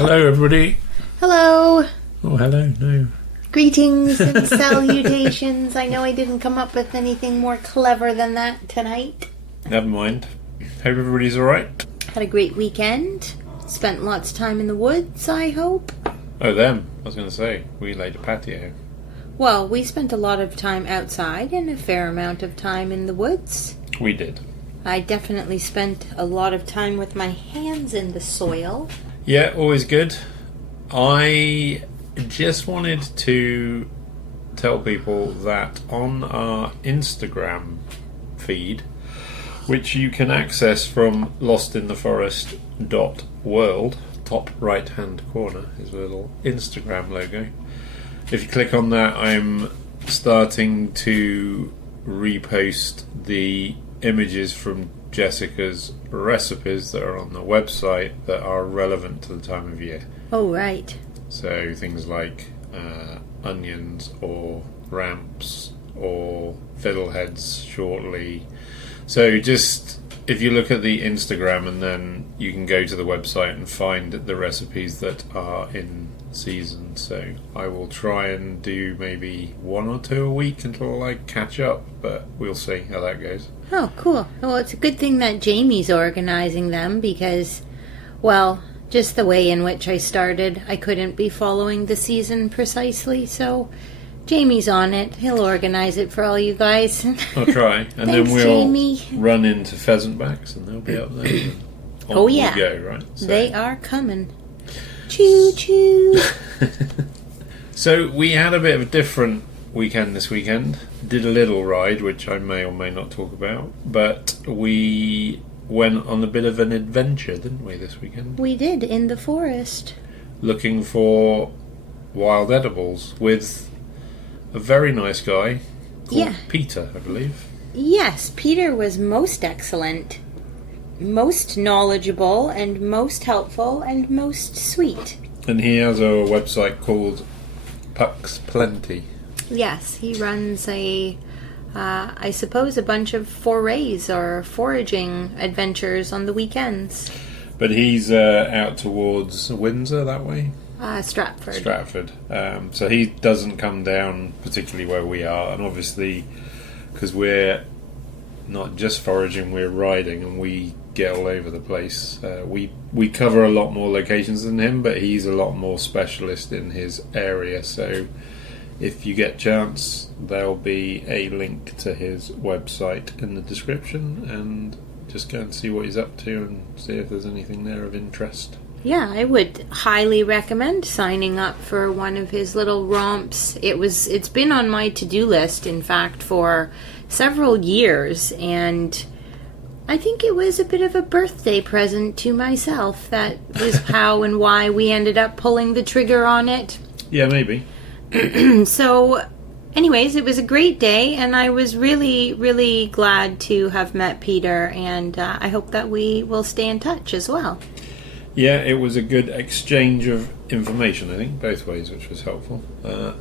Hello, everybody. Hello. Oh, hello. No. Greetings and salutations. I know I didn't come up with anything more clever than that tonight. Never mind. Hope everybody's all right. Had a great weekend. Spent lots of time in the woods, I hope. Oh, them. I was going to say, we laid a patio. Well, we spent a lot of time outside and a fair amount of time in the woods. We did. I definitely spent a lot of time with my hands in the soil. Yeah, always good. I just wanted to tell people that on our Instagram feed, which you can access from lostintheforest.world, top right hand corner is a little Instagram logo. If you click on that, I'm starting to repost the images from Jessica's recipes that are on the website that are relevant to the time of year. Oh, right. So things like onions or ramps or fiddleheads shortly. So just if you look at the Instagram, and then you can go to the website and find the recipes that are in season. So I will try and do maybe 1 or 2 a week until I catch up, but we'll see how that goes. Oh, cool. Well, it's a good thing that Jamie's organizing them because, well, just the way in which I started, I couldn't be following the season precisely, so Jamie's on it. He'll organize it for all you guys. I'll try. And Thanks, then we'll Jamie. run into pheasant backs and they'll be up there. And on Oh, yeah. we go, right? So. They are coming. Choo choo. So we had a bit of a different weekend this weekend. Did a little ride, which I may or may not talk about, but we went on a bit of an adventure, didn't we, this weekend? We did, in the forest. Looking for wild edibles with a very nice guy called Peter, I believe. Yes, Peter was most excellent, most knowledgeable, and most helpful, and most sweet. And he has a website called Puck's Plenty. Yes, he runs I suppose a bunch of forays or foraging adventures on the weekends. But he's out towards Windsor that way? Stratford. So he doesn't come down particularly where we are, and obviously because we're not just foraging, we're riding, and we get all over the place. We cover a lot more locations than him, but he's a lot more specialist in his area, so if you get a chance, there'll be a link to his website in the description, and just go and see what he's up to and see if there's anything there of interest. Yeah, I would highly recommend signing up for one of his little romps. It's been on my to-do list, in fact, for several years, and I think it was a bit of a birthday present to myself. That is how and why we ended up pulling the trigger on it. Yeah, maybe. So, anyways, it was a great day, and I was really, really glad to have met Peter, and I hope that we will stay in touch as well. Yeah, it was a good exchange of information, I think, both ways, which was helpful.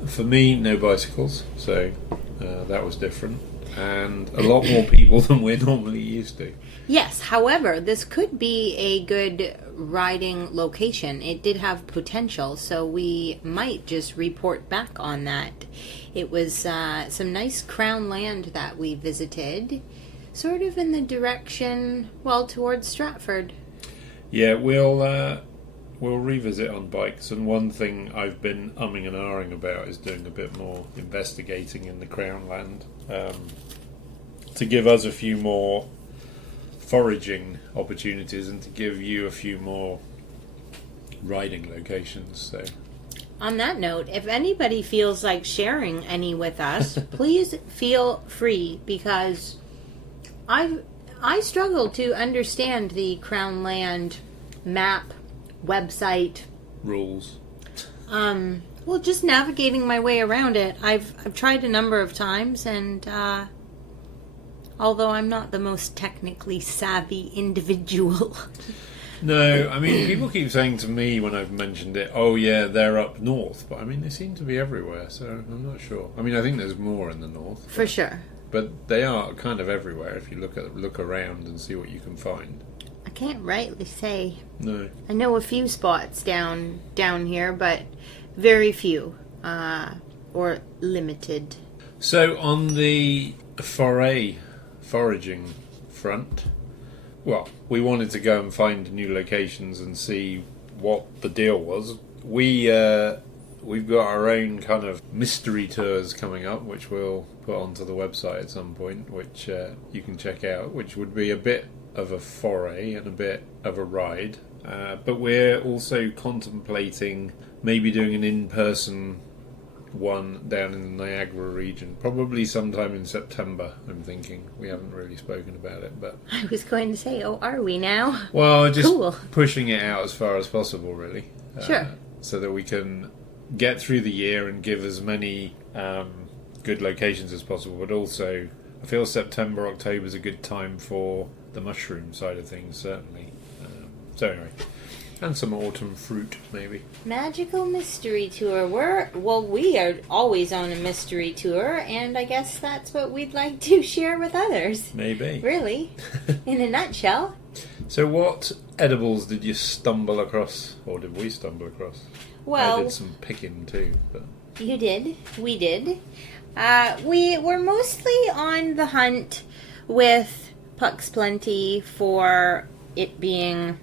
For me, no bicycles, so that was different, and a lot more people than we're normally used to. Yes, however, this could be a good riding location. It did have potential, so we might just report back on that. It was some nice crown land that we visited, sort of in the direction, well, towards Stratford. Yeah, we'll revisit on bikes, and one thing I've been umming and ahhing about is doing a bit more investigating in the Crown Land to give us a few more foraging opportunities and to give you a few more riding locations. So, on that note, if anybody feels like sharing any with us, please feel free, because I struggle to understand the Crown Land map, website, rules. Well, just navigating my way around it. I've tried a number of times, and although I'm not the most technically savvy individual. No, I mean, people keep saying to me when I've mentioned it, oh yeah, they're up north, but I mean, they seem to be everywhere, so I'm not sure. I mean, I think there's more in the north. For sure. But they are kind of everywhere if you look around and see what you can find. I can't rightly say. No. I know a few spots down here, but very few, or limited. So on the foraging front, well, we wanted to go and find new locations and see what the deal was. We've got our own kind of mystery tours coming up, which we'll put onto the website at some point, which you can check out, which would be a bit of a foray and a bit of a ride. But we're also contemplating maybe doing an in-person one down in the Niagara region, probably sometime in September, I'm thinking. We haven't really spoken about it, but... I was going to say, are we now? Well, just cool. Pushing it out as far as possible, really. Sure. So that we can get through the year and give as many good locations as possible, but also I feel September, October is a good time for the mushroom side of things, certainly. So anyway, and some autumn fruit, maybe. Magical mystery tour. We are always on a mystery tour, and I guess that's what we'd like to share with others. Maybe. Really, in a nutshell. So what edibles did you stumble across, or did we stumble across? Well, I did some picking too, but... You did. We did. We were mostly on the hunt with Puck's Plenty for it being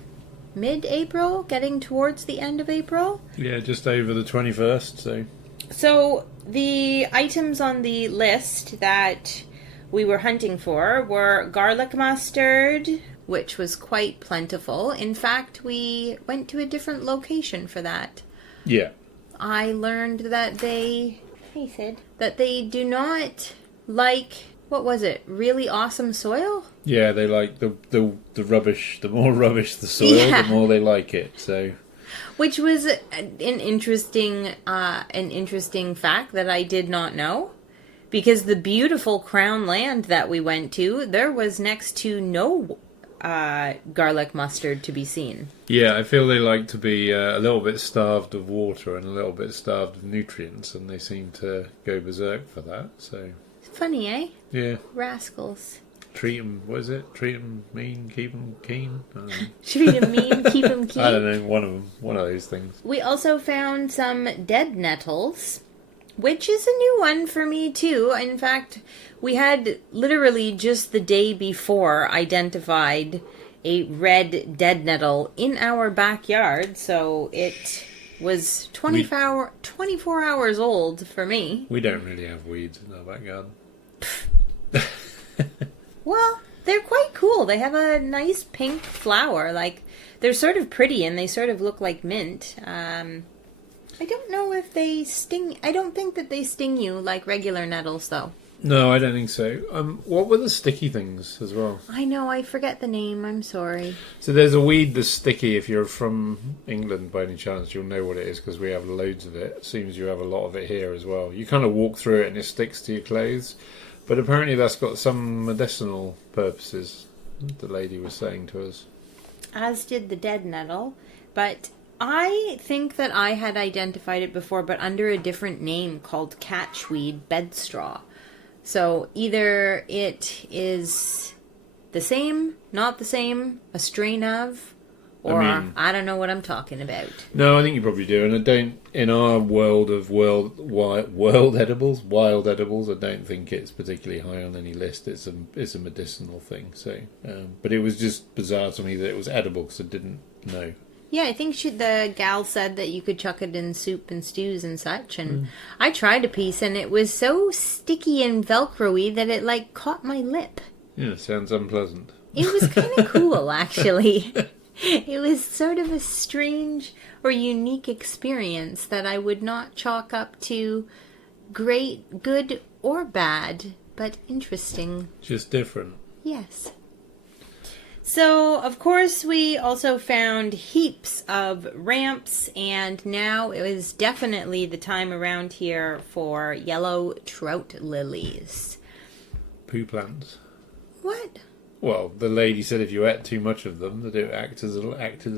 mid-April, getting towards the end of April. Yeah, just over the 21st, So the items on the list that we were hunting for were garlic mustard, which was quite plentiful. In fact, we went to a different location for that. Yeah. I learned that they do not like, what was it, really awesome soil? Yeah, they like the rubbish. The more rubbish the soil, Yeah. the more they like it. So, Which was an interesting fact that I did not know. Because the beautiful crown land that we went to, there was next to no garlic mustard to be seen. yeah, I feel they like to be a little bit starved of water and a little bit starved of nutrients, and they seem to go berserk for that. So, Funny, eh? yeah, Rascals. treat them. What is it? Treat them mean, keep them keen. I don't know. Treat 'em mean, keep 'em keen. I don't know. One of those things. We also found some dead nettles, which is a new one for me too. In fact, we had literally just the day before identified a red dead nettle in our backyard, so it was 24 hours old for me. We don't really have weeds in our backyard. Well, they're quite cool. They have a nice pink flower. Like, they're sort of pretty and they sort of look like mint. I don't know if they sting. I don't think that they sting you like regular nettles, though. No, I don't think so. What were the sticky things as well? I know, I forget the name. I'm sorry. So there's a weed that's sticky. If you're from England by any chance, you'll know what it is because we have loads of it. It seems you have a lot of it here as well. You kind of walk through it and it sticks to your clothes. But apparently that's got some medicinal purposes, the lady was saying to us. As did the dead nettle. But I think that I had identified it before, but under a different name called catchweed bedstraw. So either it is the same, not the same, a strain of, or I don't know what I'm talking about. No, I think you probably do. And I don't, in our world of wild edibles, I don't think it's particularly high on any list. It's a medicinal thing. So, but it was just bizarre to me that it was edible because I didn't know. Yeah, I think the gal said that you could chuck it in soup and stews and such, and I tried a piece, and it was so sticky and Velcro-y that it, like, caught my lip. Yeah, sounds unpleasant. It was kind of cool, actually. It was sort of a strange or unique experience that I would not chalk up to great, good, or bad, but interesting. Just different. Yes. So, of course, we also found heaps of ramps, and now it was definitely the time around here for yellow trout lilies. Poo plants. What? Well, the lady said if you ate too much of them, that it acted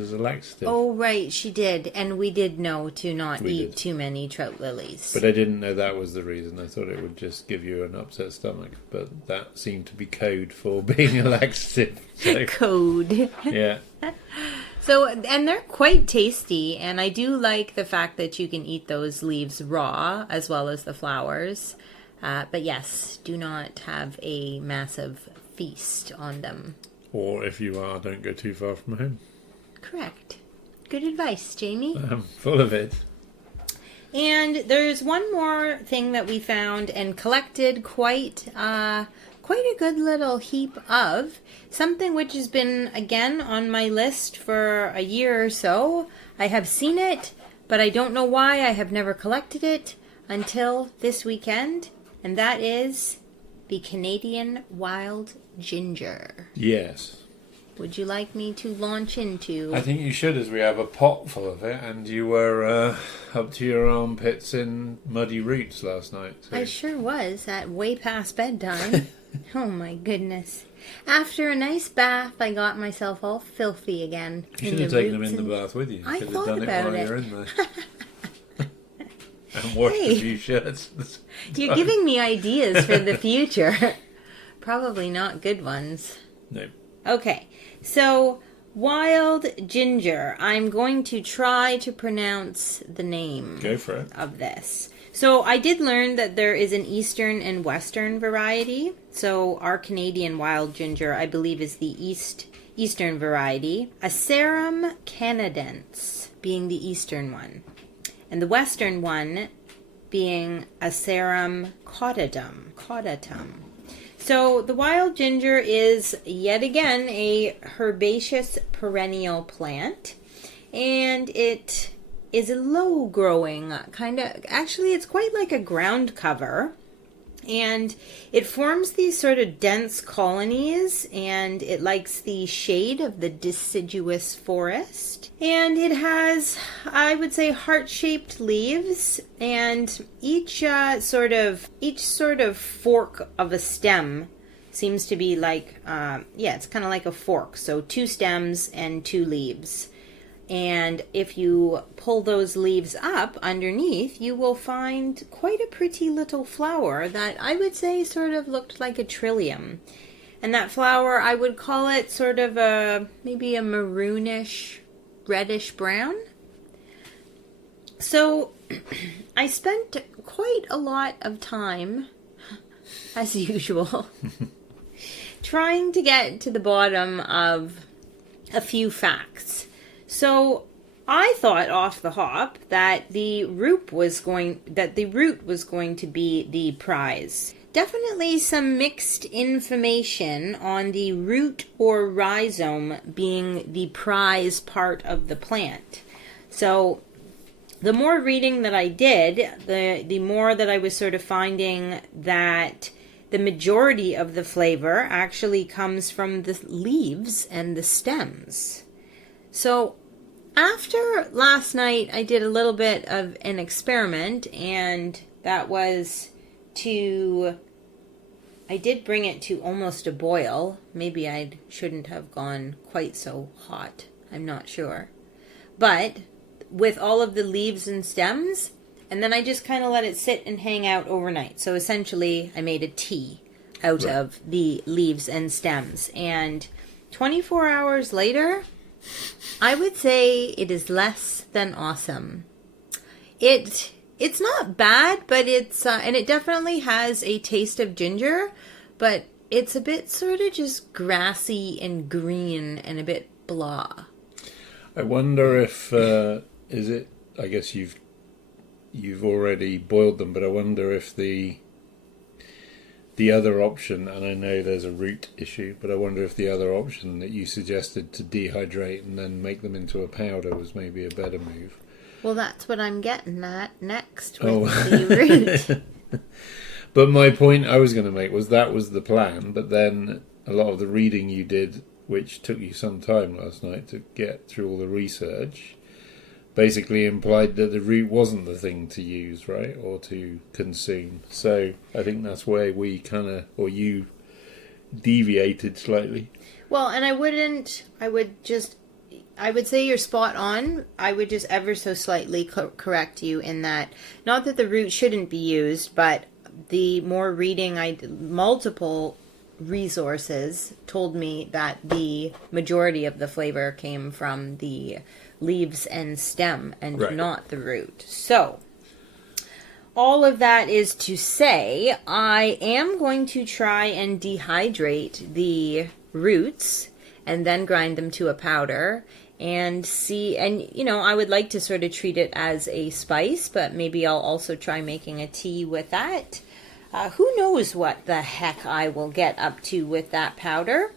as a laxative. Oh, right, she did. And we did know to not We eat did. too many trout lilies. But I didn't know that was the reason. I thought it would just give you an upset stomach. But that seemed to be code for being a laxative. So, Code. yeah. So, and they're quite tasty, and I do like the fact that you can eat those leaves raw as well as the flowers. But yes, do not have a massive feast on them. Or if you are, don't go too far from home. Correct. Good advice, Jamie. I'm full of it. And there's one more thing that we found and collected quite a good little heap of. Something which has been, again, on my list for a year or so. I have seen it, but I don't know why I have never collected it until this weekend. And that is the Canadian wild ginger. Yes. Would you like me to launch into? I think you should, as we have a pot full of it, and you were up to your armpits in muddy roots last night. So. I sure was, at way past bedtime. Oh my goodness. After a nice bath, I got myself all filthy again. You should have taken them in the bath with you. You I should have thought done it about while it. you're in there. And washed Hey. a few shirts. You're giving me ideas for the future. Probably not good ones. No. Okay, so wild ginger. I'm going to try to pronounce the name Go for it. of this. So I did learn that there is an eastern and western variety. So our Canadian wild ginger, I believe, is the eastern variety. Asarum canadense being the eastern one. And the western one being Asarum caudatum. So the wild ginger is, yet again, a herbaceous perennial plant. And it is a low-growing, actually it's quite like a ground cover. And it forms these sort of dense colonies, and it likes the shade of the deciduous forest. And it has, I would say, heart-shaped leaves, and each sort of fork of a stem seems to be like, it's kind of like a fork. So 2 stems and 2 leaves. And if you pull those leaves up underneath, you will find quite a pretty little flower that I would say sort of looked like a trillium. And that flower, I would call it sort of maybe a maroonish, reddish brown. So I spent quite a lot of time, as usual, trying to get to the bottom of a few facts. So I thought off the hop that the root was going to be the prize. Definitely some mixed information on the root or rhizome being the prize part of the plant. So the more reading that I did, the more that I was sort of finding that the majority of the flavor actually comes from the leaves and the stems. So after last night, I did a little bit of an experiment, and that was I did bring it to almost a boil. Maybe I shouldn't have gone quite so hot. I'm not sure. But with all of the leaves and stems, and then I just kind of let it sit and hang out overnight. So essentially, I made a tea out of the leaves and stems. And 24 hours later, I would say it is less than awesome. It's not bad, but it's and it definitely has a taste of ginger, but it's a bit sort of just grassy and green and a bit blah. I wonder if is it? I guess you've already boiled them, but I wonder if the other option, and I know there's a root issue, but I wonder if the other option that you suggested to dehydrate and then make them into a powder was maybe a better move. Well, that's what I'm getting at next with the root. But my point I was going to make was that was the plan, but then a lot of the reading you did, which took you some time last night to get through all the research, basically implied that the root wasn't the thing to use, right, or to consume. So I think that's where we kind of, or you deviated slightly. Well, and I would say you're spot on. I would just ever so slightly correct you in that, not that the root shouldn't be used, but the more reading multiple resources told me that the majority of the flavor came from the leaves and stem and not the root. So, all of that is to say, I am going to try and dehydrate the roots and then grind them to a powder and see, and I would like to sort of treat it as a spice, but maybe I'll also try making a tea with that. Who knows what the heck I will get up to with that powder,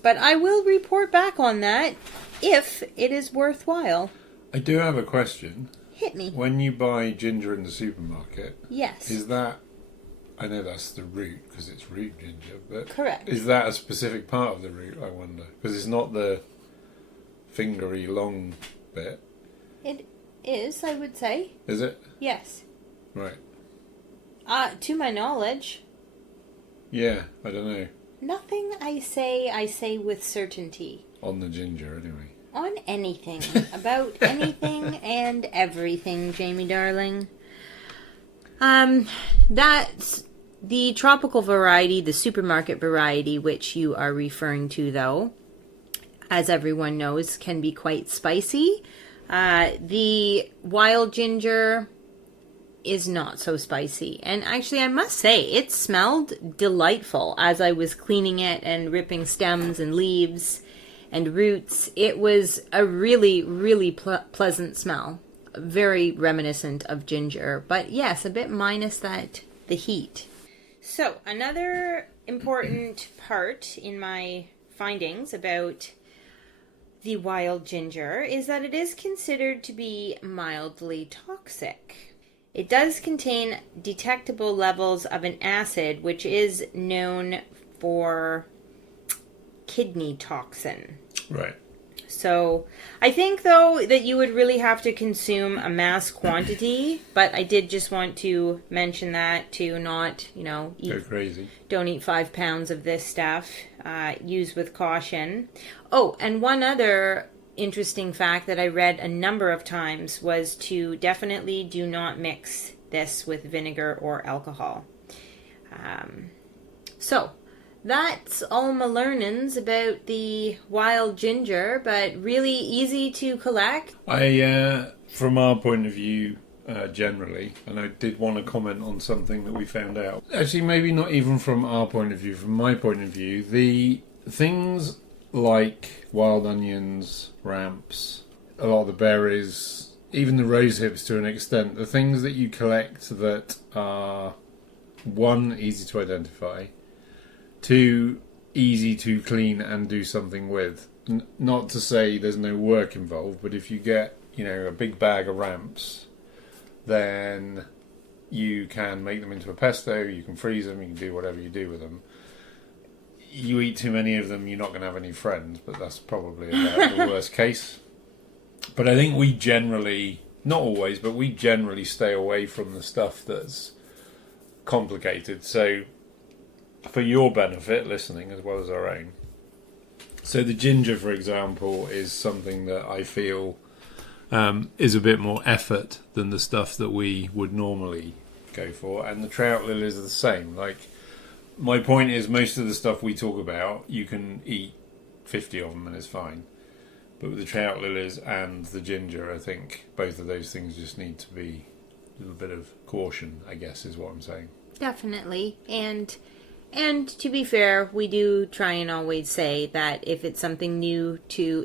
but I will report back on that if it is worthwhile. I do have a question. Hit me. When you buy ginger in the supermarket, yes, is that, I know that's the root because it's root ginger, but correct. Is that a specific part of the root, I wonder? Because it's not the fingery long bit. It is, I would say. Is it? Yes. Right. To my knowledge. Yeah, I don't know. Nothing I say with certainty. On the ginger, anyway. On anything. About anything and everything, Jamie darling. That's the tropical variety, the supermarket variety, which you are referring to, though, as everyone knows, can be quite spicy. The wild ginger is not so spicy. And actually, I must say, it smelled delightful as I was cleaning it and ripping stems and leaves and roots. It was a really, really pleasant smell. Very reminiscent of ginger. But yes, a bit minus the heat. So, another important part in my findings about the wild ginger is that it is considered to be mildly toxic. It does contain detectable levels of an acid which is known for kidney toxin. Right. So, I think, though, that you would really have to consume a mass quantity, but I did just want to mention that to not, Go crazy. Don't eat 5 pounds of this stuff. Use with caution. Oh, and one other interesting fact that I read a number of times was to definitely do not mix this with vinegar or alcohol. So, that's all my learnings about the wild ginger, but really easy to collect. From our point of view, generally, and I did want to comment on something that we found out. Actually, maybe not even from our point of view, from my point of view, the things like wild onions, ramps, a lot of the berries, even the rose hips to an extent, the things that you collect that are, one, easy to identify, two, easy to clean and do something with. Not to say there's no work involved, but if you get, a big bag of ramps, then you can make them into a pesto, you can freeze them, you can do whatever you do with them. You eat too many of them, you're not going to have any friends, but that's probably about the worst case. But I think we generally, not always, but we generally stay away from the stuff that's complicated. So, for your benefit, listening, as well as our own. So the ginger, for example, is something that I feel is a bit more effort than the stuff that we would normally go for. And the trout lilies are the same. Like, my point is, most of the stuff we talk about, you can eat 50 of them and it's fine. But with the trout lilies and the ginger, I think both of those things just need to be a little bit of caution, I guess, is what I'm saying. Definitely. And to be fair, we do try and always say that if it's something new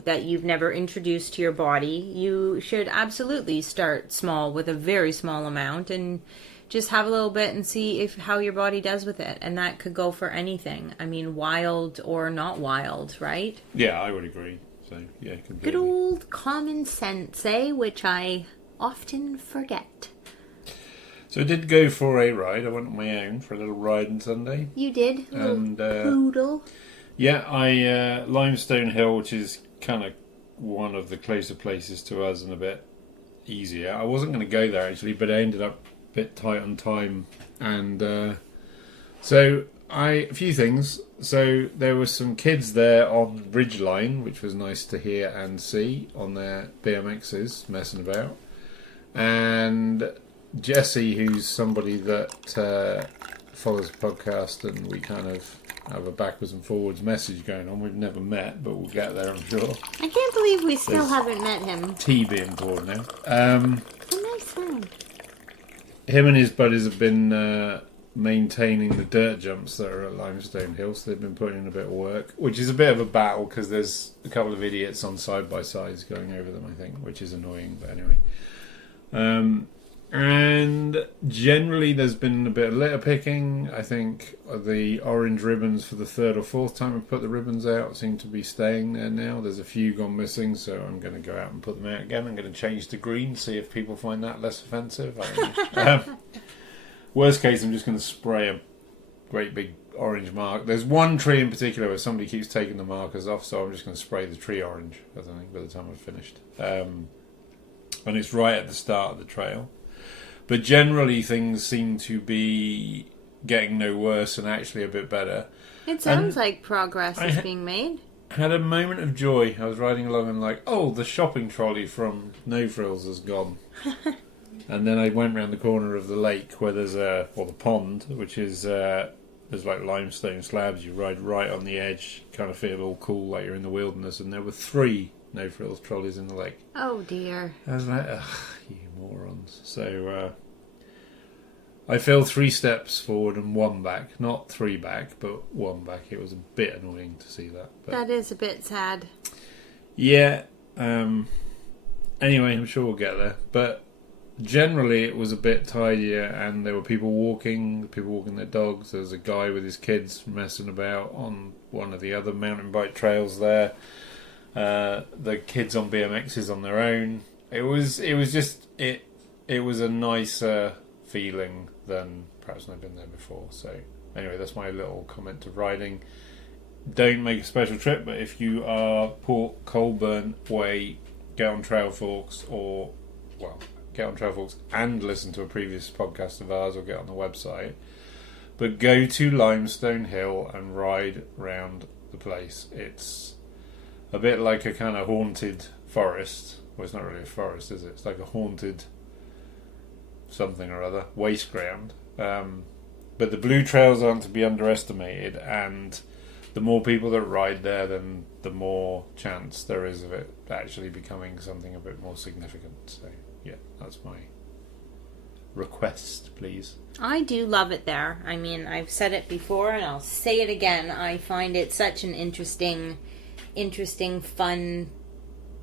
that you've never introduced to your body, you should absolutely start small with a very small amount and just have a little bit and see how your body does with it. And that could go for anything. I mean, wild or not wild, right? Yeah, I would agree. So, yeah, completely. Good old common sense, which I often forget. So I did go for a ride. I went on my own for a little ride on Sunday. You did? And poodle. Yeah, Limestone Hill, which is kind of one of the closer places to us and a bit easier. I wasn't going to go there actually, but I ended up a bit tight on time. And so A few things. So there were some kids there on Ridgeline, which was nice to hear and see on their BMXs messing about. And Jesse, who's somebody that follows the podcast, and we kind of have a backwards and forwards message going on. We've never met, but we'll get there, I'm sure. I can't believe we still haven't met him. Tea being poured now. It's a nice sound. Him and his buddies have been maintaining the dirt jumps that are at Limestone Hill, so they've been putting in a bit of work, which is a bit of a battle because there's a couple of idiots on side-by-sides going over them, I think, which is annoying, but anyway. And generally there's been a bit of litter picking. I think the orange ribbons for the third or fourth time we put the ribbons out seem to be staying there now. There's a few gone missing, so I'm going to go out and put them out again. I'm going to change to green, see if people find that less offensive. I don't know. Worst case, I'm just going to spray a great big orange mark. There's one tree in particular where somebody keeps taking the markers off, so I'm just going to spray the tree orange, I think, by the time I've finished. And it's right at the start of the trail. But generally, things seem to be getting no worse and actually a bit better. It sounds like progress is being made. Had a moment of joy. I was riding along and like, oh, the shopping trolley from No Frills has gone. And then I went round the corner of the lake where there's or the pond, which is, there's like limestone slabs. You ride right on the edge, kind of feel all cool like you're in the wilderness. And there were 3 No Frills trolleys in the lake. Oh dear. I was like, ugh, you morons. So I fell 3 steps forward and 1 back. Not 3 back, but 1 back. It was a bit annoying to see that. But that is a bit sad. yeah. Anyway, I'm sure we'll get there. But generally it was a bit tidier, and there were people walking their dogs. There was a guy with his kids messing about on one of the other mountain bike trails there. The kids on BMXs on their own. It was a nicer feeling than perhaps when I've been there before. So anyway, that's my little comment to riding. Don't make a special trip, but if you are Port Colborne way, get on Trail Forks, get on Trail Forks and listen to a previous podcast of ours, or get on the website. But go to Limestone Hill and ride round the place. It's a bit like a kind of haunted forest. Well, it's not really a forest, is it? It's like a haunted something or other, waste ground. But the blue trails aren't to be underestimated, and the more people that ride there, then the more chance there is of it actually becoming something a bit more significant. So yeah, that's my request, please. I do love it there. I mean, I've said it before and I'll say it again. I find it such an interesting, fun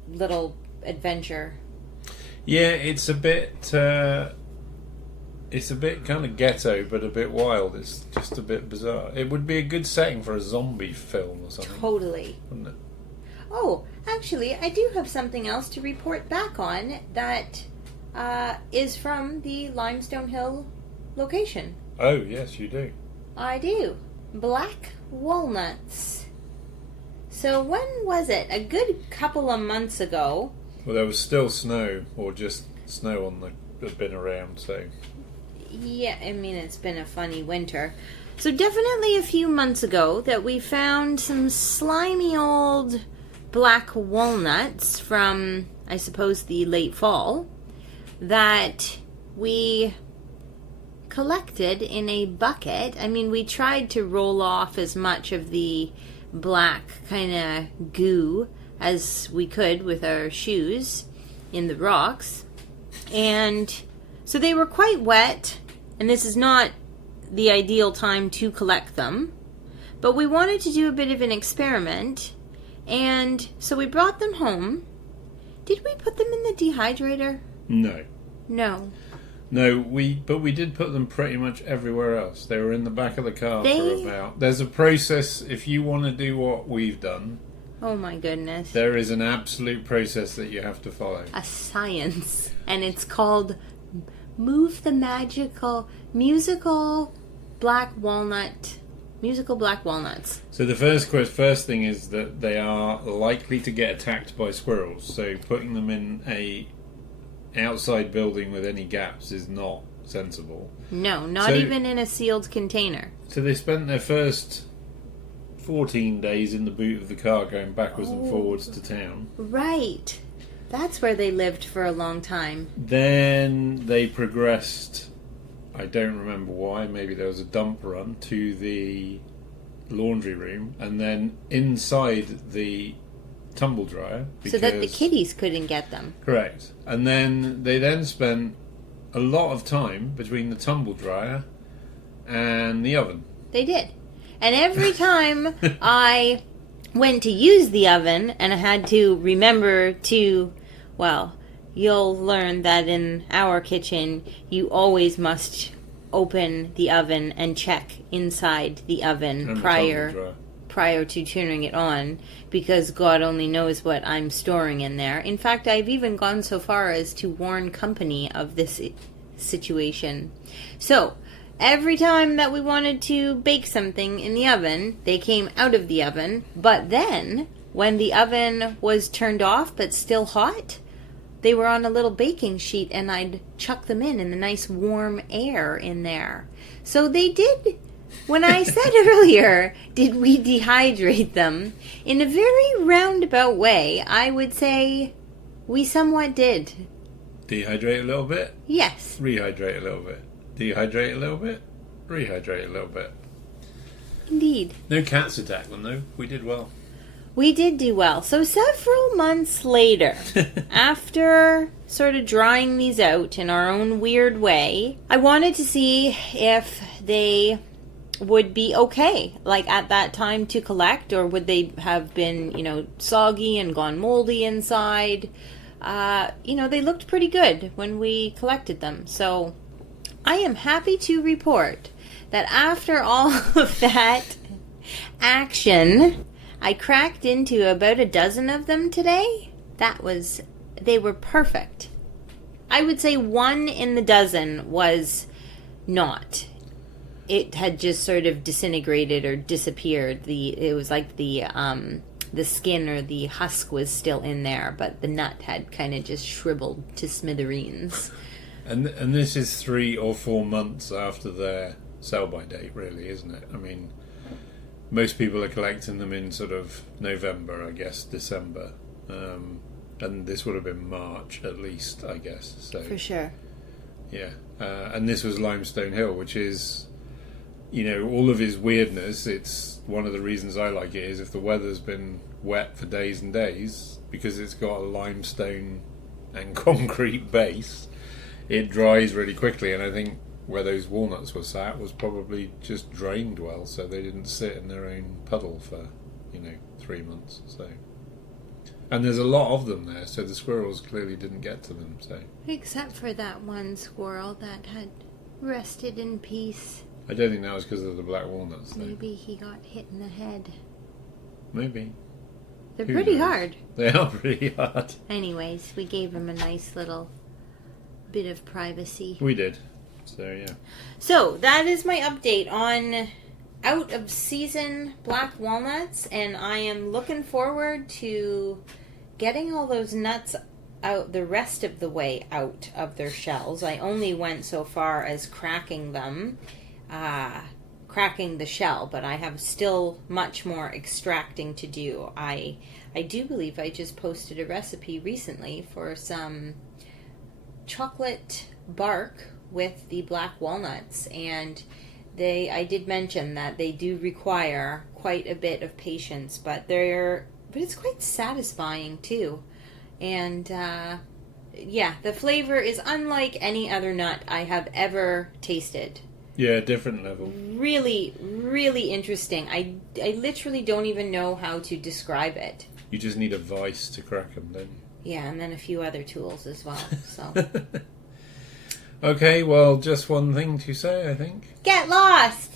little adventure. Yeah, it's a bit kind of ghetto, but a bit wild. It's just a bit bizarre. It would be a good setting for a zombie film or something. Totally. Wouldn't it? Oh, actually, I do have something else to report back on that is from the Limestone Hill location. Oh, yes, you do. I do. Black walnuts. So when was it? A good couple of months ago. Well, there was still snow, or just snow on the been around, so... Yeah, I mean, it's been a funny winter. So definitely a few months ago that we found some slimy old black walnuts from, I suppose, the late fall that we collected in a bucket. I mean, we tried to roll off as much of the black kind of goo as we could with our shoes in the rocks. And so they were quite wet, and this is not the ideal time to collect them. But we wanted to do a bit of an experiment, and so we brought them home. Did we put them in the dehydrator? No. No. No, we did put them pretty much everywhere else. They were in the back of the car for about... There's a process, if you want to do what we've done... Oh my goodness. There is an absolute process that you have to follow. A science. And it's called Move the Musical Black Walnuts. So the first thing is that they are likely to get attacked by squirrels. So putting them in a outside building with any gaps is not sensible. No, not even in a sealed container. So they spent their first 14 days in the boot of the car going backwards and forwards to town. Right. That's where they lived for a long time. Then they progressed, I don't remember why, maybe there was a dump run to the laundry room, and then inside the tumble dryer. So that the kitties couldn't get them. Correct. And then they spent a lot of time between the tumble dryer and the oven. They did. And every time I went to use the oven and I had to remember to, well, you'll learn that in our kitchen you always must open the oven and check inside the oven And prior to turning it on, because God only knows what I'm storing in there. In fact, I've even gone so far as to warn company of this situation. So, every time that we wanted to bake something in the oven, they came out of the oven. But then, when the oven was turned off but still hot, they were on a little baking sheet and I'd chuck them in the nice warm air in there. So they did. When I said earlier, did we dehydrate them? In a very roundabout way, I would say we somewhat did. Dehydrate a little bit? Yes. Rehydrate a little bit. Dehydrate a little bit. Rehydrate a little bit. Indeed. No cats attacked them though. We did well. We did do well. So several months later, after sort of drying these out in our own weird way, I wanted to see if they would be okay, like at that time to collect, or would they have been, soggy and gone moldy inside. They looked pretty good when we collected them. So I am happy to report that after all of that action, I cracked into about a dozen of them today. They were perfect. I would say one in the dozen was not. It had just sort of disintegrated or disappeared. It was like the skin or the husk was still in there, but the nut had kind of just shriveled to smithereens. And this is 3 or 4 months after their sell-by date, really, isn't it? I mean, most people are collecting them in sort of November, I guess, December. And this would have been March, at least, I guess. So, for sure. Yeah. And this was Limestone Hill, which is, all of his weirdness. It's one of the reasons I like it is if the weather's been wet for days and days, because it's got a limestone and concrete base, it dries really quickly. And I think where those walnuts were sat was probably just drained well, so they didn't sit in their own puddle for 3 months. So, and there's a lot of them there, so the squirrels clearly didn't get to them. So, except for that one squirrel that had rested in peace. I don't think that was because of the black walnuts, though. Maybe he got hit in the head. Maybe. They're pretty hard. They are pretty hard. Anyways, we gave him a nice little bit of privacy. We did. So, yeah. So, that is my update on out of season black walnuts, and I am looking forward to getting all those nuts out the rest of the way out of their shells. I only went so far as cracking them, cracking the shell, but I have still much more extracting to do. I do believe I just posted a recipe recently for some chocolate bark with the black walnuts, and I did mention that they do require quite a bit of patience, but it's quite satisfying too. And the flavor is unlike any other nut I have ever tasted. Yeah, different level. Really, really interesting. I literally don't even know how to describe it. You just need a vice to crack them, don't you? Yeah, and then a few other tools as well. So. Okay, well, just one thing to say, I think. Get lost!